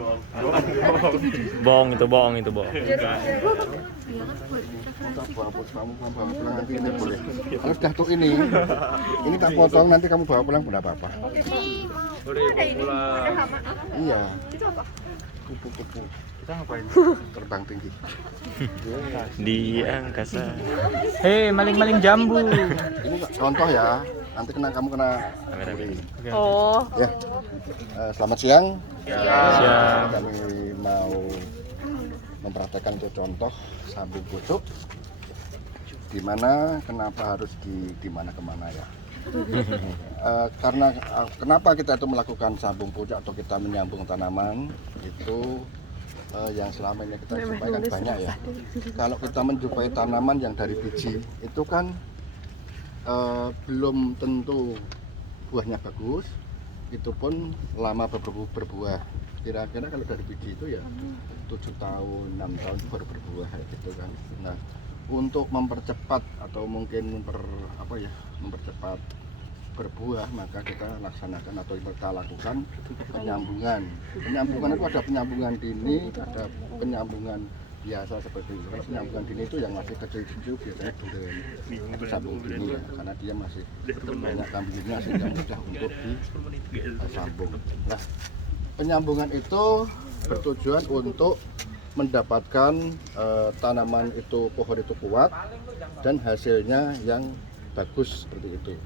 Bohong itu, bohong itu, bohong. Kamu bawa pulang nanti ini boleh. Kalau sudah tuh ini tak potong nanti kamu bawa pulang tidak apa-apa. Iya. Kupu-kupu. Kita ngapain? Terbang tinggi. Di angkasa. Hei, maling-maling jambu. Ini contoh ya. Nanti kamu kena. Oh. Ya. Selamat siang. Siang. Kami mau mempraktekkan untuk contoh sambung pucuk. Dimana kenapa harus di mana kemana ya? Karena kenapa kita itu melakukan sambung pucuk atau kita menyambung tanaman itu yang selama ini kita jumpai kan banyak ya. Kalau kita menjumpai tanaman yang dari biji itu kan belum tentu buahnya bagus, itu pun lama berbuah. Kira-kira kalau dari biji itu ya 7 tahun, 6 tahun baru berbuah gitu kan. Nah, untuk mempercepat atau mungkin mempercepat berbuah, maka kita laksanakan atau kita lakukan penyambungan. Penyambungan itu ada penyambungan dini, ada penyambungan biasa seperti itu. Kalau penyambungan dini itu yang masih kecil-kecil biasanya bulan atau sambung dini ya, karena dia masih banyak kambingnya sehingga mudah untuk disambung. Nah, penyambungan itu bertujuan untuk mendapatkan tanaman itu, pohon itu kuat dan hasilnya yang bagus seperti itu.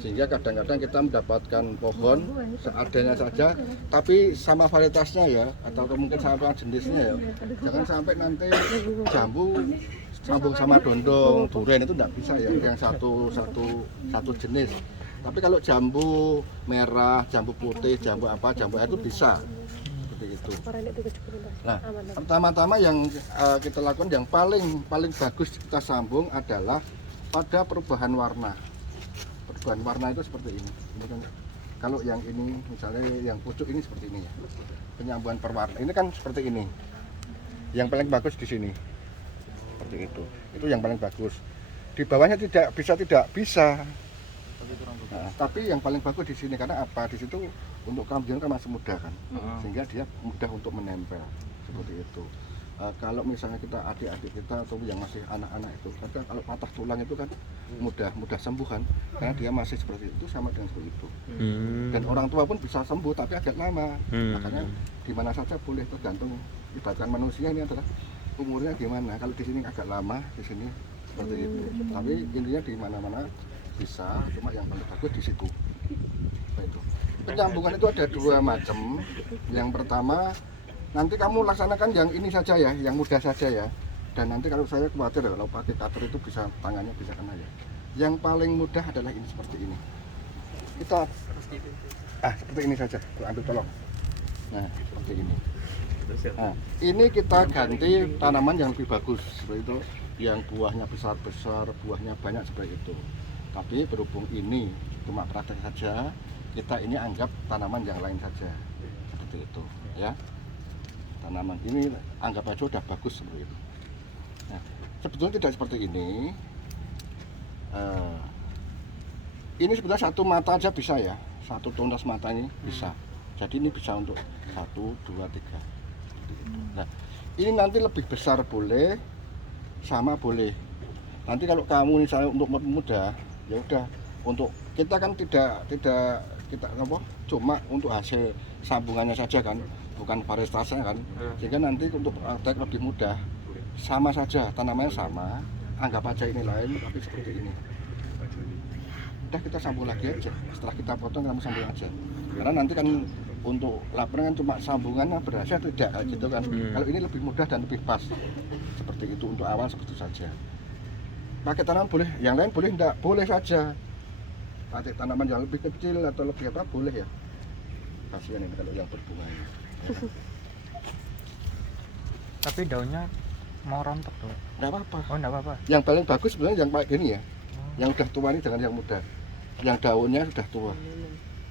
Sehingga kadang-kadang kita mendapatkan pohon seadanya saja, tapi sama varietasnya ya, atau mungkin sama jenisnya ya. Jangan sampai nanti jambu sambung sama dondong, durian itu tidak bisa ya, yang satu jenis. Tapi kalau jambu merah, jambu putih, jambu air itu bisa. Itu. Nah, pertama-tama yang kita lakukan yang paling bagus kita sambung adalah pada perubahan warna. Perubahan warna itu seperti ini. Kalau yang ini misalnya yang pucuk ini seperti ini ya. Penyambungan perwarna ini kan seperti ini. Yang paling bagus di sini. Seperti itu. Itu yang paling bagus. Di bawahnya tidak bisa. Nah, tapi yang paling bagus di sini karena apa? Di situ untuk kambing kan masih muda kan, sehingga dia mudah untuk menempel seperti itu. Kalau misalnya kita adik-adik kita atau yang masih anak-anak itu, kadang kalau patah tulang itu kan mudah sembuh kan, karena dia masih seperti itu sama dengan seperti itu. Dan orang tua pun bisa sembuh tapi agak lama. Makanya di mana saja boleh, tergantung ibaratkan manusia ini adalah umurnya gimana. Kalau di sini agak lama, di sini seperti itu. Tapi intinya di mana-mana bisa, cuma yang paling bagus di situ. Itu. Penyambungan itu ada 2 macam. Yang pertama, nanti kamu laksanakan yang ini saja ya, yang mudah saja ya. Dan nanti kalau saya khawatir kalau pakai cutter itu bisa tangannya bisa kena ya. Yang paling mudah adalah ini seperti ini. Kita seperti ini saja. Ambil tolong. Nah, seperti ini. Nah, ini kita ganti tanaman yang lebih bagus seperti itu, yang buahnya besar-besar, buahnya banyak seperti itu. Tapi berhubung ini cuma praktek saja, kita ini anggap tanaman yang lain saja seperti itu ya. Tanaman ini anggap aja udah bagus seperti itu. Nah, sebetulnya tidak seperti ini. Ini sebenarnya satu mata aja bisa ya, satu tuntas mata ini bisa. Jadi ini bisa untuk 1, 2, 3. Nah, ini nanti lebih besar boleh, sama boleh. Nanti kalau kamu misalnya untuk muda, ya udah. Untuk kita kan tidak kita cuma untuk hasil sambungannya saja kan, bukan varietasnya kan. Sehingga nanti untuk praktek lebih mudah, sama saja tanamannya sama, anggap aja ini lain tapi seperti ini. Udah kita sambung lagi aja. Setelah kita potong kamu sambung aja. Karena nanti kan untuk laporan kan cuma sambungannya berhasil tidak gitu kan. Kalau ini lebih mudah dan lebih pas. Seperti itu untuk awal seperti saja. Pakai tanaman boleh, yang lain boleh enggak? Boleh saja. Pakai tanaman yang lebih kecil atau lebih apa boleh ya. Kasihan ini kalau yang berbunga ini. Tapi daunnya mau rontok tuh. Enggak apa-apa. Oh, enggak apa-apa. Yang paling bagus sebenarnya yang kayak gini ya. Yang udah tua ini dengan yang muda. Yang daunnya sudah tua.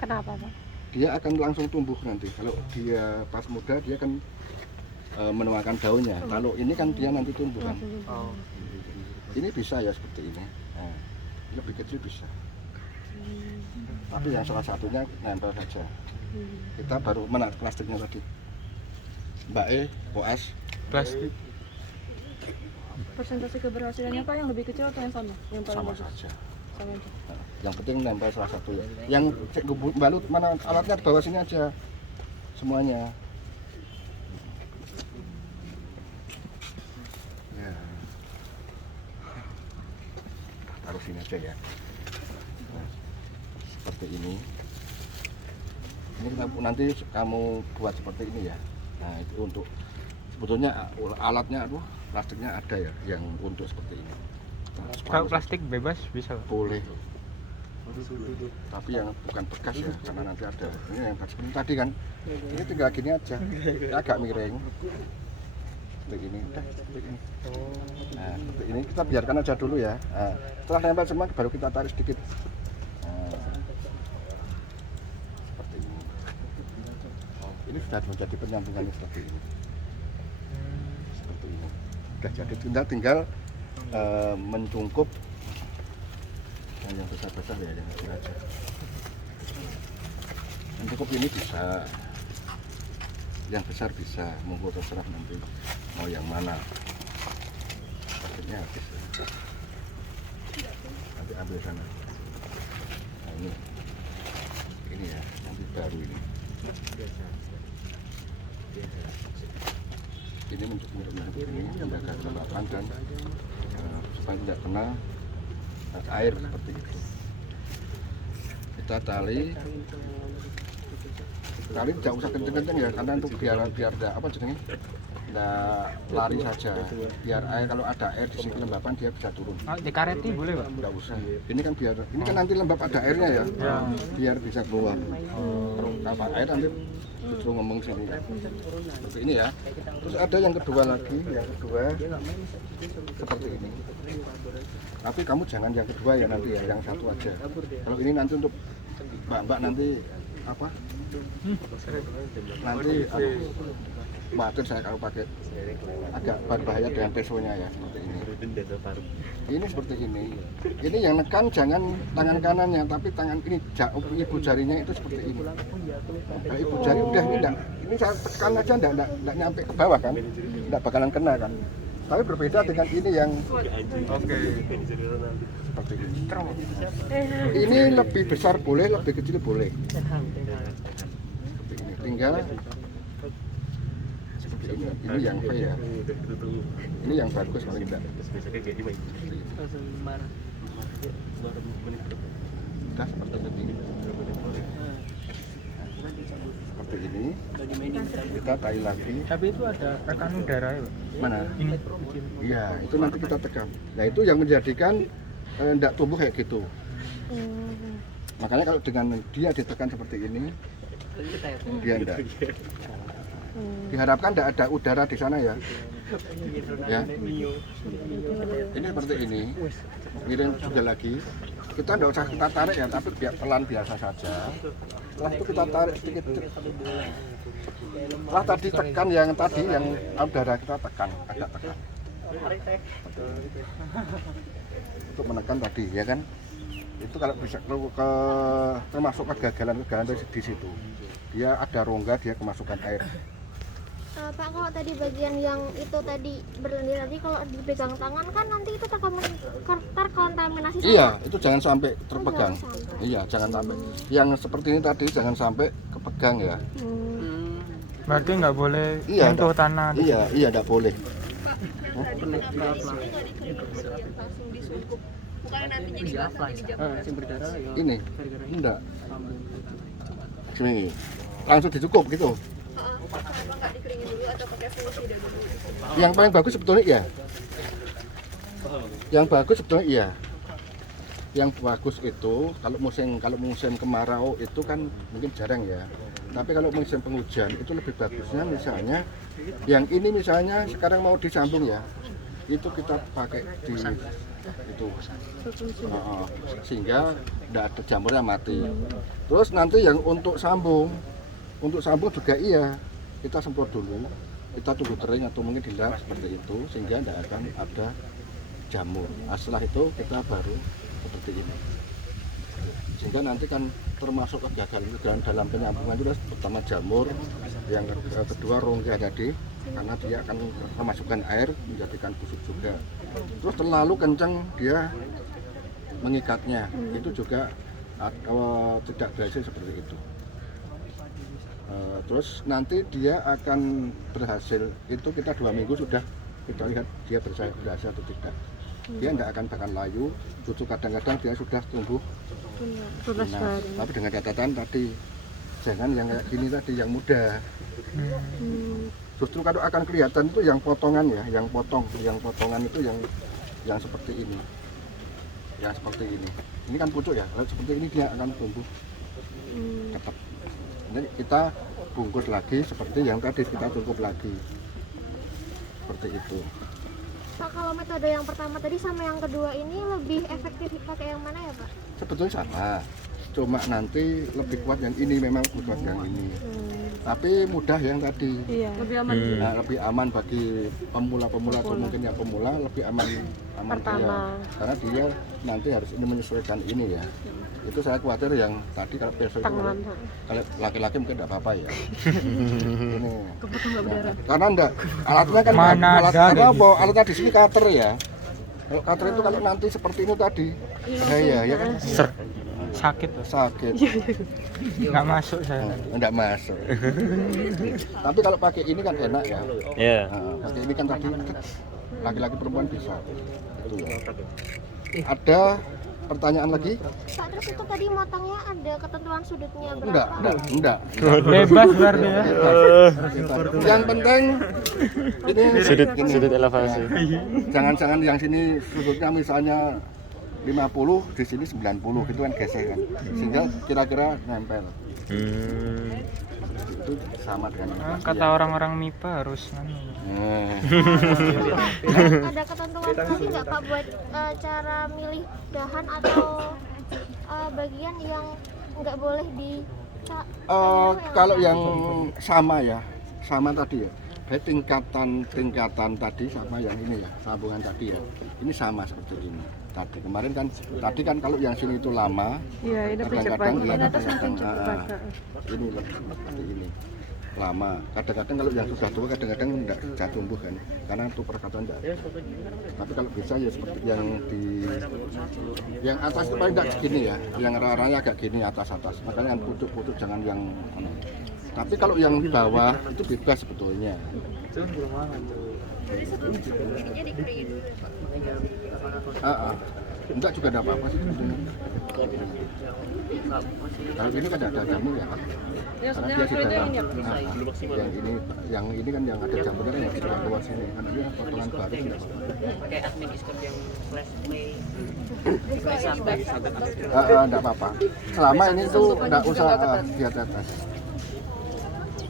Kenapa, Pak? Dia akan langsung tumbuh nanti. Kalau dia pas muda dia akan menuakan daunnya. Kalau ini kan dia nanti tumbuh kan. Oh. Ini bisa ya seperti ini. Nah, lebih kecil bisa. Tapi yang salah satunya nempel saja. Kita baru mana plastiknya tadi. Mbak E, koas Plastik. Persentase keberhasilannya Pak yang lebih kecil atau yang sama? Yang paling sama bagus? saja. Sama aja. Yang penting nempel salah satu ya. Yang balut mana alatnya di bawah sini aja. Semuanya. Ya. Taruh sini aja ya. Nah, seperti ini. Ini nanti kamu buat seperti ini ya. Nah, itu untuk sebetulnya alatnya plastiknya ada ya yang untuk seperti ini. Nah, Kalau plastik bebas bisa, Pak? boleh, tapi yang bukan bekas ya, karena nanti ada ini yang tadi kan, ini tinggal gini aja, agak miring seperti ini, udah seperti ini. Nah, seperti ini kita biarkan aja dulu ya. Nah, setelah nempel semua baru kita tarik sedikit. Nah, seperti ini. Ini sudah menjadi penyambungan seperti ini. Seperti ini. Sudah jadi tinggal mencungkup yang besar-besar ya, yang kecil aja. Mencungkup ini bisa, yang besar bisa, monggo terserah nanti mau yang mana. Akhirnya habis ya. Nanti ambil sana. Nah, ini ya, nanti baru ini. Ini mencungkup ini menjaga kelembapan dan supaya tidak kena air seperti itu. Kita tali tidak usah kenceng-kenceng ya, karena untuk biar tidak apa jenenge, tidak lari saja. Biar air, kalau ada air di sini kelembapan dia bisa turun. Oh, dikareti boleh, Pak? Tidak usah. Ini kan biar, ini kan nanti lembab ada airnya ya, biar bisa keluar. Kalau air nanti justru ngomong sini. Seperti ini ya. Terus ada yang kedua lagi, yang kedua seperti ini. Tapi kamu jangan yang kedua ya nanti ya, yang satu aja. Kalau ini nanti untuk mbak-mbak nanti apa? Nanti khawatir saya kalau pakai agak berbahaya dengan pesonya ya, seperti ini. Ini seperti ini. Ini yang nekan jangan tangan kanannya, tapi tangan ini ibu jarinya itu seperti ini. Kalau ibu jari udah ini saya tekan aja enggak nyampe ke bawah kan, enggak bakalan kena kan. Tapi berbeda dengan ini yang seperti ini. Ini lebih besar boleh, lebih kecil boleh. Seperti ini. Tinggal seperti ini yang apa ya? Ini yang bagus paling enggak. Udah seperti ini. Seperti ini. Kita tarik lagi. Tapi itu ada tekan udara ya, Pak? Mana? Ini. Iya, itu nanti kita tekan. Nah, itu yang menjadikan enggak tumbuh kayak gitu. Makanya kalau dengan dia ditekan seperti ini, dia enggak. Diharapkan enggak ada udara di sana ya. Ya. Ini seperti ini. Miring juga lagi. Kita enggak usah kita tarik ya, tapi biar pelan biasa saja. Setelah itu kita tarik sedikit. Setelah tadi tekan yang udara kita tekan, agak tekan. Untuk menekan tadi ya kan. Itu kalau bisa termasuk kegagalan di situ. Dia ada rongga, dia kemasukan air. Pak, kalau tadi bagian yang itu tadi berlendir tadi, kalau dipegang tangan kan nanti itu terkontaminasi sama. Iya, itu jangan sampai terpegang. Jangan sampai. Iya, jangan sampai. Yang seperti ini tadi jangan sampai kepegang ya. Berarti nggak boleh Iya, sentuh tanah. Iya, tidak boleh. Ini enggak. Sini. Langsung dicukup gitu. Yang paling bagus sebetulnya iya. Yang bagus sebetulnya iya. Yang bagus itu kalau musim kemarau itu kan mungkin jarang ya. Tapi kalau musim penghujan itu lebih bagusnya misalnya yang ini misalnya sekarang mau disambung ya. Itu kita pakai di itu. Sehingga tidak ada jamurnya mati. Terus nanti yang untuk sambung juga iya. Kita semprot dulu, kita tunggu kering atau mungkin dilap seperti itu sehingga tidak akan ada jamur. Nah, setelah itu kita baru seperti ini. Sehingga nanti kan termasuk kegagalan dalam penyambungan itu pertama jamur, yang kedua rongga tadi karena dia akan memasukkan air menjadikan busuk juga. Terus terlalu kencang dia mengikatnya, itu juga tidak berhasil seperti itu. Terus nanti dia akan berhasil, itu kita 2 minggu sudah kita lihat dia berhasil atau tidak. Dia tidak akan bakal layu, justru kadang-kadang dia sudah tumbuh. Nah, tapi dengan catatan tadi jangan yang kayak gini tadi, yang muda. Justru kalau akan kelihatan itu yang potongan ya, yang potongan itu yang seperti ini, yang seperti ini. Ini kan pucuk ya, kalau seperti ini dia akan tumbuh cepat. Jadi kita bungkus lagi seperti yang tadi, kita cukup lagi seperti itu. Pak, kalau metode yang pertama tadi sama yang kedua ini lebih efektif pakai yang mana ya Pak? Sebetulnya sama, cuma nanti lebih kuat yang ini, memang kuat yang ini. Tapi mudah yang tadi. Iya. Lebih aman. Nah, lebih aman bagi pemula-pemula atau mungkin yang pemula lebih aman Pertama. dia. Karena dia nanti harus ini menyesuaikan ini ya. Itu saya khawatir yang tadi kalau besok itu kalau laki-laki mungkin tidak apa-apa ya. Ini. Ya, karena enggak alatnya kan Mana ada bawa alatnya di sini cutter ya. Kalau cutter itu kalau nanti seperti ini tadi bahaya ya kan. Sakit loh. Sakit. Nggak masuk saya. Enggak masuk. Tapi kalau pakai ini kan enak ya. Iya. Nah, pakai ini kan tadi laki-laki perempuan bisa. Itu ya. Ada pertanyaan lagi? Pak, terus itu tadi motongnya ada ketentuan sudutnya berapa? Enggak. Bebas berarti ya. Yang penting ini Sudut elevasi. Jangan-jangan yang sini sudutnya misalnya 50, di sini 90 gitu kan gesekan. Sehingga kira-kira nempel. Itu sama dengan Kata orang-orang MIPA harus Ada ketentuan lagi nggak Pak buat cara milih dahan atau bagian yang nggak boleh di kalau yang sama ya, sama tadi ya. Kayak tingkatan tadi sama yang ini ya, sambungan tadi ya. Ini sama seperti ini. Kemarin kan kalau yang sini itu lama, Iya, ini lebih cepat. kadang-kadang Ini atas makin ini cepat. seperti ini lama. Kadang-kadang kalau yang sudah tua kadang-kadang tidak bisa tumbuh kan, karena untuk perkataan tidak. Tapi kalau bisa ya seperti yang atas itu paling tidak segini ya, yang raranya agak gini atas. Makanya yang pucuk-pucuk jangan yang tapi kalau yang di bawah itu bebas sebetulnya. Enggak juga ada apa-apa sih sebetulnya. Kalau ini kan ada jamur ya. Karena dia di dalam. Yang ini kan yang ada jamurnya kan yang sudah keluar sini. Karena dia potongan baru tidak apa-apa. Pakai administrator yang flash play. Enggak apa-apa. Selama ini tuh enggak usah di atas.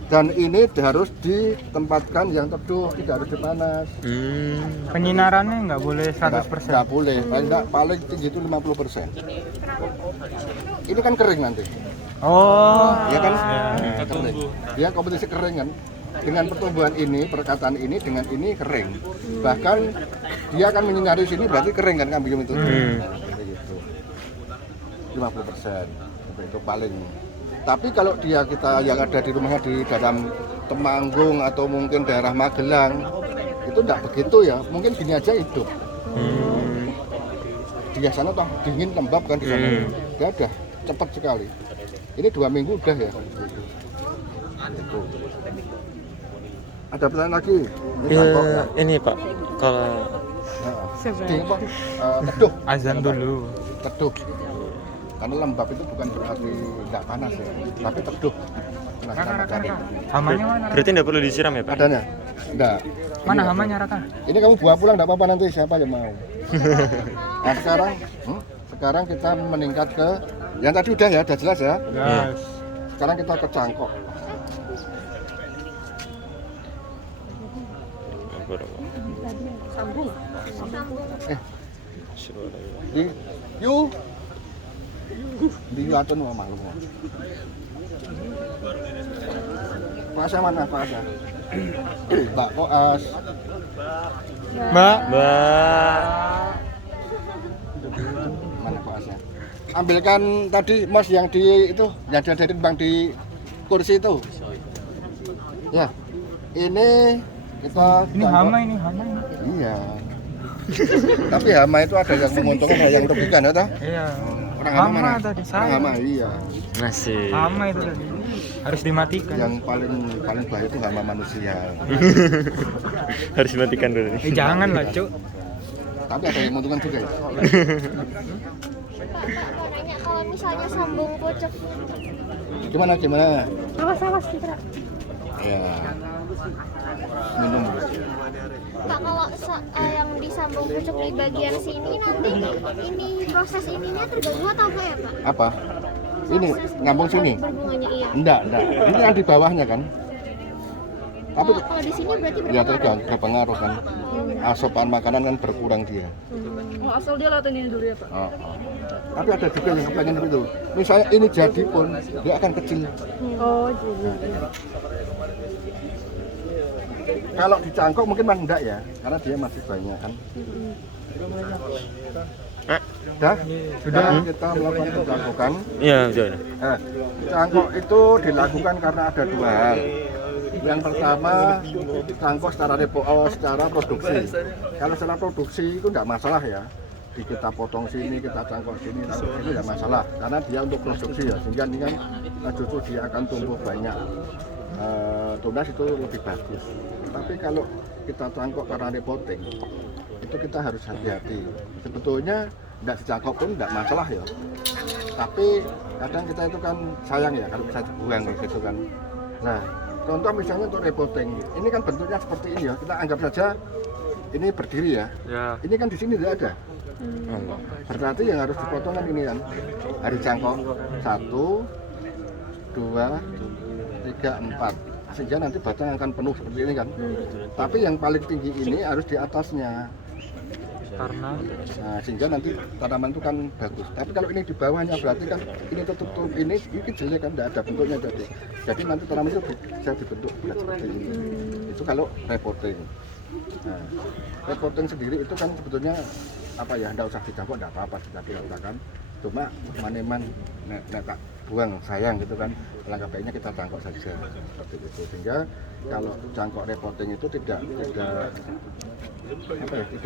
Dan ini harus ditempatkan yang teduh, tidak harus dipanas. Penyinarannya nggak boleh 100%. Nggak boleh, paling tinggi itu 50%. Ini kan kering nanti. Oh, Ya kan? Kering. Dia kompetisi kering kan. Dengan pertumbuhan ini, perkataan ini dengan ini kering. Bahkan dia akan menyinari sini berarti kering kan kambium itu. Seperti itu. 50%. Itu paling. Tapi kalau kita yang ada di rumahnya di dalam Temanggung atau mungkin daerah Magelang itu tidak begitu ya, mungkin gini aja hidup. Di sana toh dingin lembab kan di sana, dia udah cepat sekali. Ini 2 minggu udah ya. Itu. Ada pertanyaan lagi? Ini Pak, kalau teduh. azan dulu. Teduh. Karena lembab itu bukan berarti tidak panas ya, tapi teduh. Hamanya mana? berarti tidak perlu disiram ya Pak? Adanya? Enggak. Mana hamanya Raka? Ini kamu buah pulang enggak apa-apa, nanti siapa yang mau. Nah sekarang kita meningkat ke yang tadi udah ya, udah jelas ya. Yes. Sekarang kita ke cangkok. Sambung. Di atas mau malu. Pasnya mana pasnya? Mbak Koas. Mbak. Mbak. Mana pasnya? ambilkan tadi Mas yang di itu, yang ada bang di kursi itu. Ya, ini kita Ini hama ini. Iya. Tapi hama itu ada yang menguntungkan, ada yang merugikan, ya toh? Iya. Orang Hama mana? tadi Orang saya. hama, iya. Masih. Hama itu tadi. Harus dimatikan. Yang paling bahaya itu hama manusia. Harus dimatikan dulu nih. Jangan lah, Cuk. Tapi ada yang menguntungkan juga ya. Pak, mau nanya kalau misalnya sambung pucuk Gimana? Awas Citra. Ya. Minum. Pak, kalau yang disambung pucuk di bagian sini nanti ini proses ininya terganggu atau apa ya Pak? Apa? Ini ngambung sini? Berbunganya iya. Enggak. Ini yang di bawahnya kan. Tapi Kalau di sini berarti ya berpengaruh. berpengaruh kan. Asupan makanan kan berkurang dia. Oh, asal dia latihan ini dulu ya Pak. Oh. Tapi ada juga yang pengen itu. Misalnya ini jadi pun dia akan kecil. Oh, jadi. Kalau dicangkok mungkin masih enggak ya, karena dia masih banyak kan. Sudah kita melakukan pencangkokan. Iya, sudah. Cangkok itu dilakukan karena ada dua hal. Yang pertama, cangkok secara produksi. Kalau secara produksi itu enggak masalah ya. Kita potong sini, kita cangkok sini, itu enggak masalah. Karena dia untuk produksi ya, sehingga ini kan justru dia akan tumbuh banyak. Tunas itu lebih bagus. Tapi kalau kita cangkok karena repotting, itu kita harus hati-hati. Sebetulnya enggak dicangkok pun enggak masalah ya. Tapi kadang kita itu kan sayang ya kalau bisa dibuang gitu kan. Nah, contoh misalnya untuk repotting, ini kan bentuknya seperti ini ya. Kita anggap saja ini berdiri ya. Ini kan di sini tidak ada. Berarti yang harus dipotong kan ini kan. Harus cangkok 1, 2, 3, 4. Sehingga nanti batang akan penuh seperti ini kan. Tapi yang paling tinggi ini harus di atasnya. Karena Sehingga nanti tanaman itu kan bagus. Tapi kalau ini di bawahnya berarti kan ini tutup ini jelek kan, tidak ada bentuknya jadi. Jadi nanti tanaman itu bisa dibentuk bulat seperti ini. Itu kalau repotting. Nah, repotting sendiri itu kan sebetulnya apa ya, tidak usah dicangkok, tidak apa-apa sudah dilakukan. Cuma maneman nek buang sayang gitu kan, langkah baiknya kita cangkok saja seperti itu. Sehingga kalau cangkok repotting itu tidak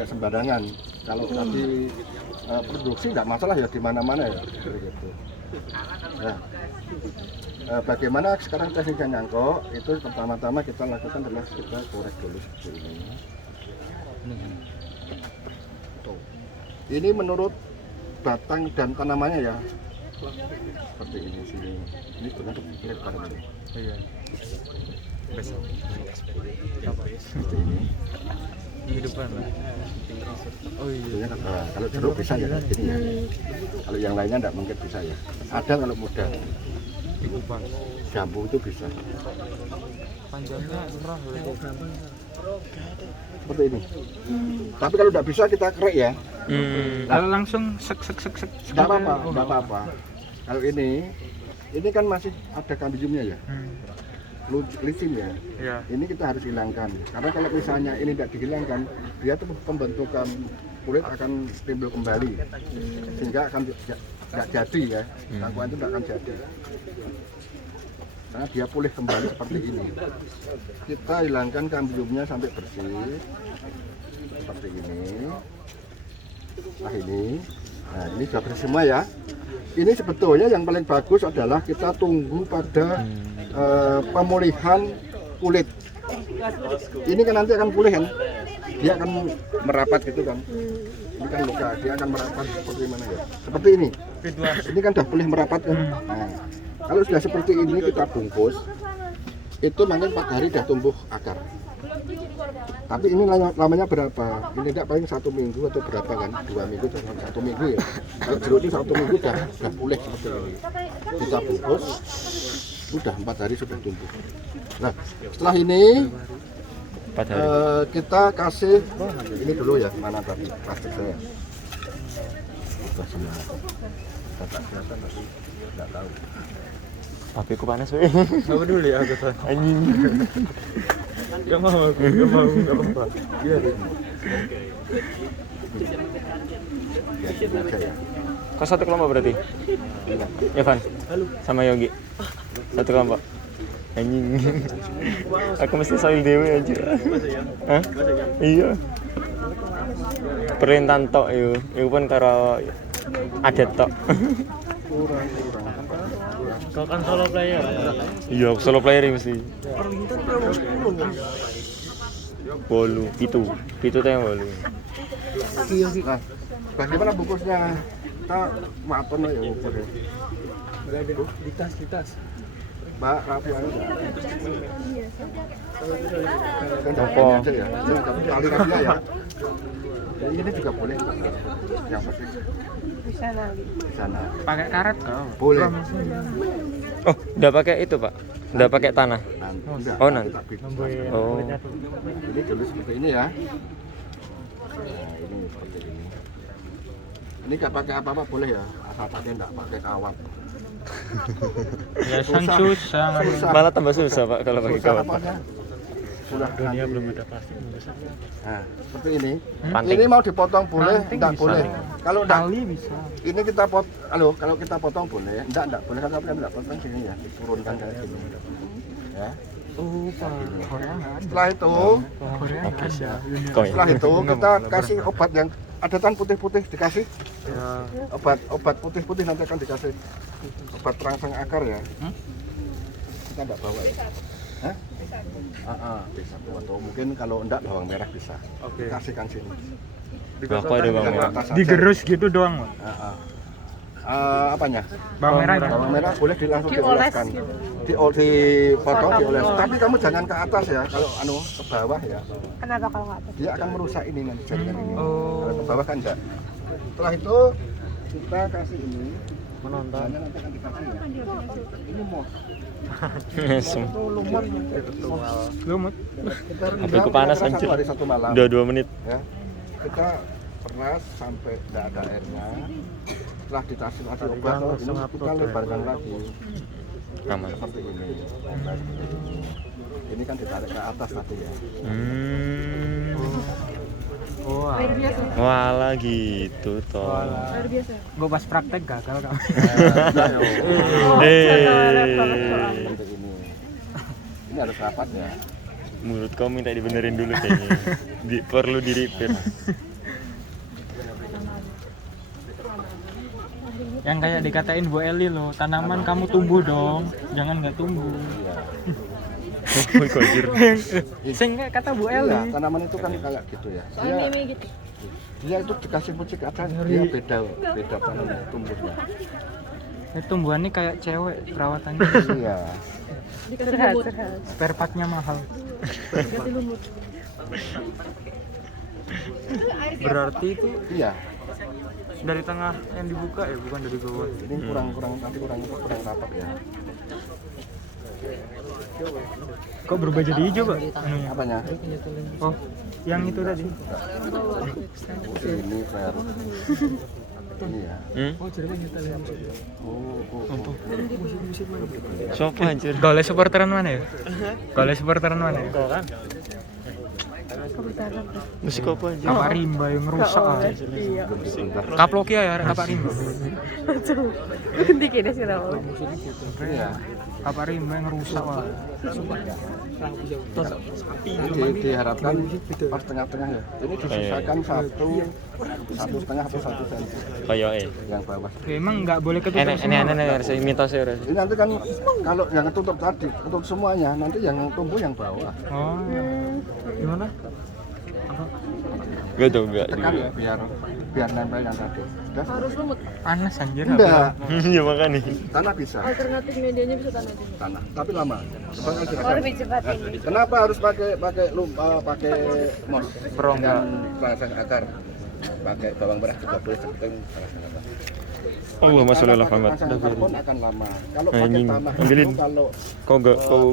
sembarangan. Kalau nanti produksi tidak masalah ya di mana-mana ya seperti itu. Nah, bagaimana sekarang tekniknya nyangkok itu pertama-tama kita lakukan adalah kita korek dulu seperti ini. Tuh. Ini menurut batang dan tanamannya ya. Seperti ini sini. Ini sebenarnya lebar ini. iya. Seperti ini. Di depan lah. Oh iya. Sebetulnya kalau jeruk bisa ya gini ya. Kalau yang lainnya tidak mungkin bisa ya. Ada kalau mudah. Itu Bang. Jambu itu bisa. Panjangnya murah loh. Seperti ini. Tapi kalau tidak bisa kita kerek ya. Kalau langsung sek. Tidak apa-apa. Kalau ini kan masih ada kambiumnya ya. Licin ya. Iya. Ini kita harus hilangkan. Karena kalau misalnya ini tidak dihilangkan, dia tuh pembentukan kulit akan timbul kembali. Sehingga akan tidak jadi ya. Cangkokan itu tidak akan jadi. Karena dia pulih kembali seperti ini. Kita hilangkan kambiumnya sampai bersih. Seperti ini. Nah ini sudah bersih semua ya. Ini sebetulnya yang paling bagus adalah kita tunggu pada pemulihan kulit. Ini kan nanti akan pulih kan, dia akan merapat gitu kan. Ini kan luka, dia akan merapat seperti mana ya? Seperti ini. Ini kan sudah pulih merapat kan. Nah, kalau sudah seperti ini kita bungkus, itu mungkin 4 hari sudah tumbuh akar. Tapi ini lamanya berapa? Ini tidak paling 1 minggu atau berapa kan? 2 minggu atau 1 minggu ya. Kalau jeruk itu 1 minggu sudah pulih seperti ini. Kita bungkus, sudah 4 hari sudah tumbuh. Nah, setelah ini 4 hari. kita kasih ini dulu ya, mana tadi plastik saya. Sudah semua. Tak kelihatan tapi tidak tahu. HP ku panas weh. Enggak peduli aku tuh. Anjing. Enggak mau aku, enggak apa-apa. Iya deh. Ya, aja ya. Kok satu kelompok berarti? Evan sama Yogi. Satu kelompok. Anjing. Aku mesti soil dewe aja. Hah? Iya. Perintahan tok yo. Iku pun karo adat tok. Kau kan solo player. Iya, aku solo player mesti. Bolu, pitu teh bolu. Nah, bagaimana bungkusnya? Kita maton ya ukur ya. Di tas. Mbak Rafi ada nggak? Apa? Aja ya. Tali kakinya ya. Jadi ini juga boleh. Yang penting Di sana. di sana. Pakai karet kau. Boleh. Oh, udah pakai itu, Pak. Udah pakai tanah. Nanti. Oh, nanti. Kita bikin. Oh. Ini dulu seperti ini ya. Nah, ini seperti ini. Ini nggak pakai apa-apa boleh ya, asal pakai nggak pakai kawat. Ya susah. Malah tambah susah, Pak, kalau pakai Susah kawat, Pak. apanya? Sudah Dunia nanti. belum ada plastik. Nah, seperti ini. Panting. Ini mau dipotong boleh, Panting enggak bisa. boleh. Kalau enggak, Tali bisa. ini kita kalau kita potong boleh, enggak boleh kan kita enggak potong sini ya, diturunkan kayak gini. Ya. Oh, Pak. Korea Setelah itu, Korea ada. Koin. setelah itu kita kasih obat yang ada tan putih-putih dikasih. Ya. Obat putih-putih nanti akan dikasih. Obat terangsang akar ya. Kita enggak bawa ya. Hah? Bisa. Atau mungkin kalau enggak bawang merah bisa. Oke. Kasihkan sini. Aku ada bawang merah. Digerus gitu doang, Pak. Apanya? Bawang merah. Bawang merah boleh langsung Dioles dioleskan. gitu. Dipotong, dioles. Tapi kamu jangan ke atas ya. Kalau ke bawah ya, Kenapa kalau nggak tuh? dia akan merusak ini nanti jaringan ini. Oh. Kalau ke bawah kan enggak. Setelah itu kita kasih ini. Menonton. Nanti akan dikasih ya. Ini mos. Lumut. Kita HP ku panas, kira-kira anjir. satu hari satu malam. Udah 2 menit. Ya. Kita peras sampai tidak ada airnya. Setelah dikasih obat, ini kita lebarkan lagi. Aman. Seperti ini. Ini kan ditarik ke atas tadi ya. Oh, Air biasa. Walah gitu toh. Air biasa. Gue pas praktek gagal kamu. Seperti ini. Ini harus rapat ya. Mulut kau minta dibenerin dulu kayaknya. Perlu di repair. Yang kayak dikatain Bu Eli loh, tanaman kamu tumbuh dong, jangan nggak tumbuh. Woi kojir. Sing kayak kata Bu Iya, Eli. tanaman itu kan kayak gitu ya. Soalnya meme gitu. Dia itu dikasih pupuk atas, dia beda tanaman tumbuhnya. Tumbuhan ini kayak cewek perawatannya. Iya. Dikasih lumut. Spare partnya mahal. Dikasih lumut. Berarti itu Iya. dari tengah yang dibuka ya, bukan dari bawah. Ini kurang rapat ya. Kok berubah jadi hijau, Pak? Anunya. Apanya? Oh, yang itu tadi. Ini baru. Ini ya. Oh, jadi nyetel yang Siapa anjir? Gole supporteran mana ya? Gole supporteran mana ya? Musik apa anjir? Kapak rimba yang rusak. Iya. Kaplokia ya, kapak rimba. Ganti kini sih tau. Iya. Kapak rimba yang rusak. Wah. Ini diharapkan pas tengah-tengah ya. Ini disisakan satu setengah atau 1 senti Kayak yang bawah. Emang nggak boleh ketutup enek semua. harus mitos ya. Ini nanti kan kalau yang tutup tadi, tutup semuanya, nanti yang tumbuh yang bawah. Oh. Gimana? Gak tau enggak. Tekan ya biar nempel yang tadi. Udah. Harus lumut. Panas anjir. Enggak, Iya makanya. tanah bisa, Alternatif medianya bisa tanah juga. tanah, tapi lama. Coba kan Oh, silakan. lebih cepat ini. Kenapa harus pakai mos? Perongga. Dengan terangsang akar. Pakai bawang merah juga boleh sepenting terangsang akar. Allahumma sholli ala Muhammad. Terangsang akar pun akan lama. Kalau pakai Anjing. tanah Ambilin. itu kalau Kau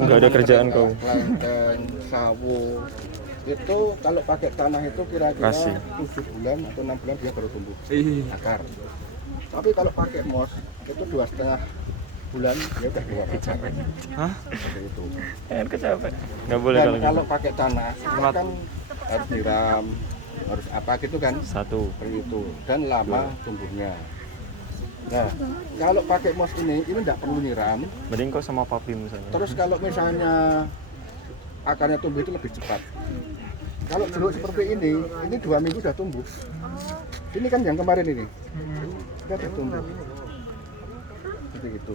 enggak ada kerjaan kau. Kelengkeng, sawo itu kalau pakai tanah itu kira-kira Kasih. 7 bulan atau 6 bulan dia baru tumbuh akar. Tapi kalau pakai mos itu 2,5 bulan dia udah keluar akar. Hah? Seperti itu. Kan kecapek. Enggak boleh Dan kalau kalau gitu. pakai tanah itu kan harus diram, harus apa gitu kan? Satu. Seperti itu dan lama tumbuhnya. Nah, kalau pakai mos ini tidak perlu nyiram. Mending kau sama papi misalnya. Terus kalau misalnya akarnya tumbuh itu lebih cepat. Kalau jeruk seperti ini 2 minggu sudah tumbuh. Ini kan yang kemarin ini, sudah tumbuh. Seperti itu.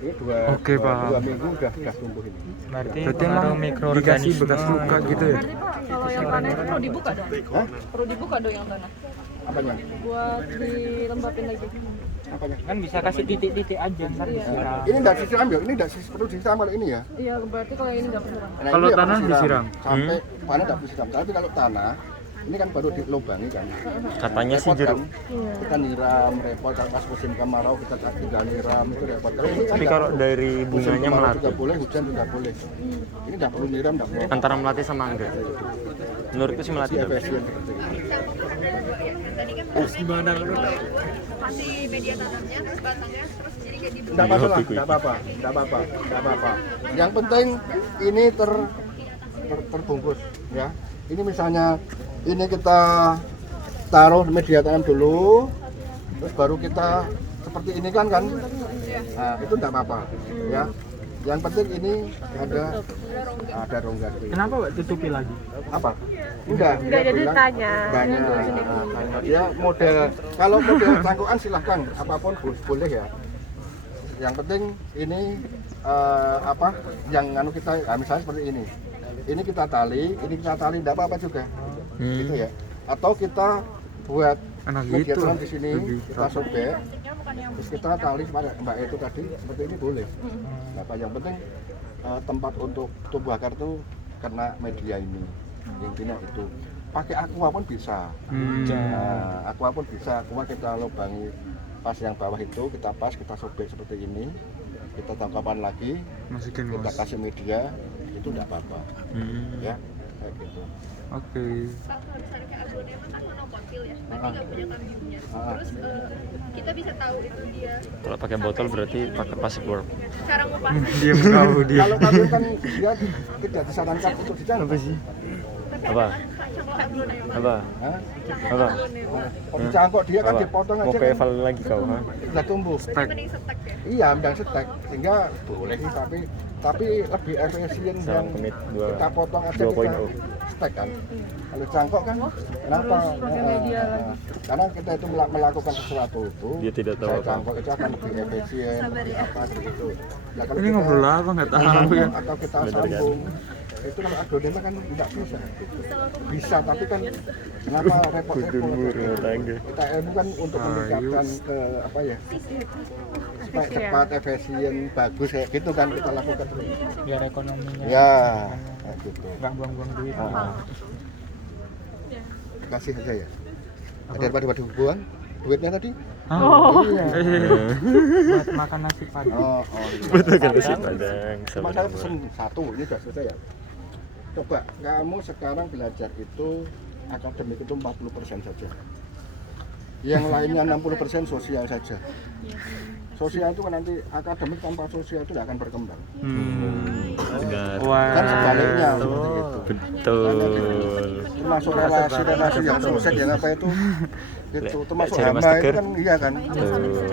Ini Oke, Pak. 2 minggu sudah tumbuh ini. Berarti emang mikroorganisme bekas luka gitu ya? Pak, kalau yang tanah itu perlu dibuka dong? Hah? Perlu dibuka dong yang tanah? Apanya? Buat dilembapin lagi. Apanya? Kan bisa kasih titik-titik aja ntar disiram. Ini tidak disiram ya? Ini tidak perlu disiram kalau ini ya? Iya, berarti kalau yang ini nggak perlu. Nah, Kalau ini ya tanah perlu disiram? Sampai tanah tidak perlu disiram. Tapi kalau tanah, ini kan baru dilubangi kan. Katanya sih Repot jeruk. kan? Kita nyiram, repot kan pas musim kemarau kita tidak nyiram itu repot. Kalau ini kan Tapi nggak kalau perlu. dari Musim bunganya kemarau melati. juga boleh, hujan juga boleh. Ini tidak perlu nyiram, tidak perlu. Antara melati sama enggak. Menurutku sih melati. Iya, tapi. passion seperti ini. Tidak masalah, tidak apa-apa, tidak apa-apa, tidak apa-apa. Yang penting ini terbungkus, ya. Ini misalnya ini kita taruh media tanam dulu, terus baru kita seperti ini kan. Nah, itu tidak apa-apa, ya. Yang penting ini ada rongga. Kenapa Pak tutupi lagi? Apa? Enggak jadi bilang tanya. banyak. Dia model, kalau model cangkokan silahkan apapun boleh ya. Yang penting ini yang kita misalnya seperti ini. Ini kita tali enggak apa-apa juga. Gitu ya. Atau kita buat media tanam di sini, kita sobek. Terus kita tali pada Mbak itu tadi seperti ini boleh. Nah, yang penting tempat untuk tumbuh akar itu kena media ini. Intinya itu. Pakai aqua pun bisa. Nah, aqua pun bisa. Aqua kita lubangi pas yang bawah itu kita sobek seperti ini. Kita tangkapan lagi. Kita kasih media itu enggak apa-apa. Ya, kayak gitu. Oke. Pak, kalau misalnya kayak aglonema kan monokotil ya, berarti nggak punya kambiumnya. Terus kita bisa tahu itu dia Kalau pakai botol berarti pakai password. cara ngupasnya. Diam kau dia. Kalau kambium kan dia tidak disarankan untuk ditanam. Apa sih? Apa? Apa? Hah? Apa? Kalau dicangkok dia kan Apa? dipotong Mau aja ke kan eval lagi kau, ha? sudah tumbuh. Mending setek ya. Iya, mendang setek sehingga boleh sih, tapi lebih efisien Salam yang kemit kita potong aja 2.0. kita stek kan. Kalau cangkok kan kenapa? pakai media Karena kita itu melakukan sesuatu itu. Dia tidak tahu saya apa. cangkok itu akan lebih efisien apa gitu. Ya, kalau Ini kita ngobrol apa nggak tahu ya? atau kita Bener kan? sambung itu kalau aglonema kan tidak bisa tapi kan kenapa repot-repot rumah tangga. kita ilmu kan untuk meningkatkan ke apa ya supaya cepat efisien bagus kayak gitu kan kita lakukan terus Biar ekonominya ya kayak gitu. nggak buang-buang duit. Kasih aja ya daripada buang duitnya tadi. Iya. Iya. Buat makan nasi padang. Oh, Betul kan nasi padang. Cuma saya pesen satu, ini sudah selesai ya. Coba kamu sekarang belajar itu akademik itu 40% saja. Yang lainnya 60% sosial saja. Sosial itu kan nanti akademik tanpa sosial itu tidak akan berkembang. Benar. Wah. Kan sebaliknya seperti itu. Betul. Termasuk relasi yang sukses yang apa itu termasuk Cari Mas hama itu Tegar. kan iya kan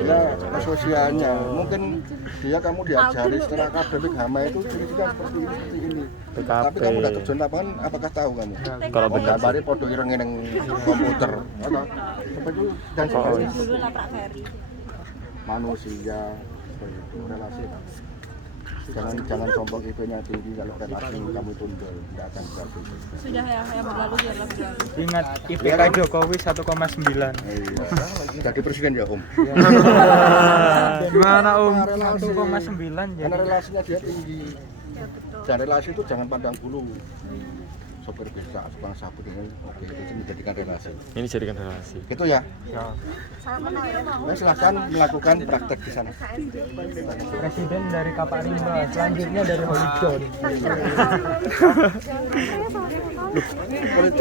ya sosialnya mungkin dia kamu diajari secara akademik hama itu ciri-cirinya seperti ini PKP. tapi kamu udah terjun lapangan apakah tahu kamu Kalau benar sih. gambari podo ireng ning komputer apa seperti itu dan sebagainya manusia seperti itu relasi jangan sombong IP-nya tinggi kalau relasi kamu tunda tidak akan bagus. Sudah ya, yang berlalu biarlah berlalu. Ingat IPK Jokowi 1,9. Jadi presiden ya Om. Gimana Om? Relasi. 1,9 Karena jadi. relasinya dia tinggi. Dan relasi itu jangan pandang bulu. Sopir bisa, tukang sapu ini oke itu menjadikan relasi. Ini jadikan relasi. Gitu ya. Ya. Nah, silahkan melakukan praktek di sana. Presiden dari Kapal Rimba, selanjutnya dari Holy John.